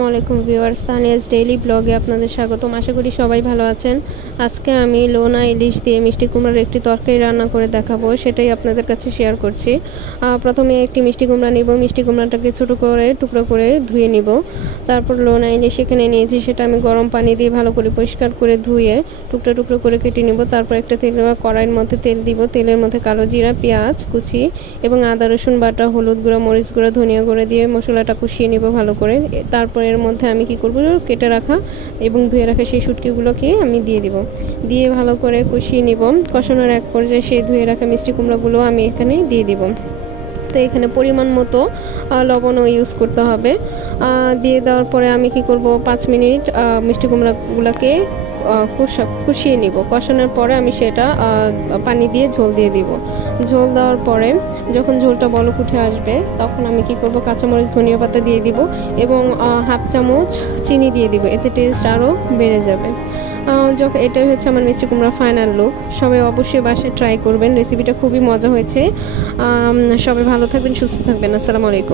আসসালামাইকুম viewers, Tania's daily ব্লগে আপনাদের স্বাগতম। আশা করি সবাই ভালো আছেন। আজকে আমি লোনা ইলিশ দিয়ে মিষ্টি কুমড়ার একটি তরকারি রান্না করে দেখাবো, সেটাই আপনাদের কাছে শেয়ার করছি। প্রথমে একটি মিষ্টি কুমড়া নিব। মিষ্টি কুমড়াটাকে ছোটো করে টুকরো করে ধুয়ে নিব। তারপর লোনা ইলিশ এখানে নিয়েছি, সেটা আমি গরম পানি দিয়ে ভালো করে পরিষ্কার করে ধুয়ে টুকরো টুকরো করে কেটে নিব। তারপর একটা তেল বা কড়াইয়ের মধ্যে তেল দিব। তেলের মধ্যে কালো জিরা, পেঁয়াজ কুচি এবং আদা রসুন বাটা, হলুদ গুঁড়া, মরিচ গুঁড়া, ধনিয়া গুঁড়া দিয়ে মশলাটা কষিয়ে নিব ভালো করে। তারপর এর মধ্যে আমি কি করব, কেটে রাখা এবং ধুয়ে রাখা সেই শুটকিগুলোকে আমি দিয়ে দিব। দিয়ে ভালো করে কষিয়ে নিব। কষানোর এক পর্যায়ে সেই ধুয়ে রাখা মিষ্টি কুমড়াগুলো আমি এখানে দিয়ে দিব। তো এখানে পরিমাণ মতো লবণও ইউজ করতে হবে। দিয়ে দেওয়ার পরে আমি কি করব, 5 মিনিট মিষ্টি কুমড়াগুলোকে কষিয়ে নিব। কষানোর পরে আমি সেটা পানি দিয়ে ঝোল দিয়ে দিব। ঝোল দেওয়ার পরে যখন ঝোলটা বলক উঠে আসবে, তখন আমি কি করব, কাঁচামরিচ, ধনিয়া পাতা দিয়ে দিব এবং হাফ চামচ চিনি দিয়ে দিব। এতে টেস্ট আরও বেড়ে যাবে। যখন এটাই হচ্ছে আমার মিষ্টি কুমড়া ফাইনাল লুক। সবাই অবশ্যই বাসায় ট্রাই করবেন। রেসিপিটা খুবই মজা হয়েছে। সবাই ভালো থাকবেন, সুস্থ থাকবেন। আসসালামু আলাইকুম।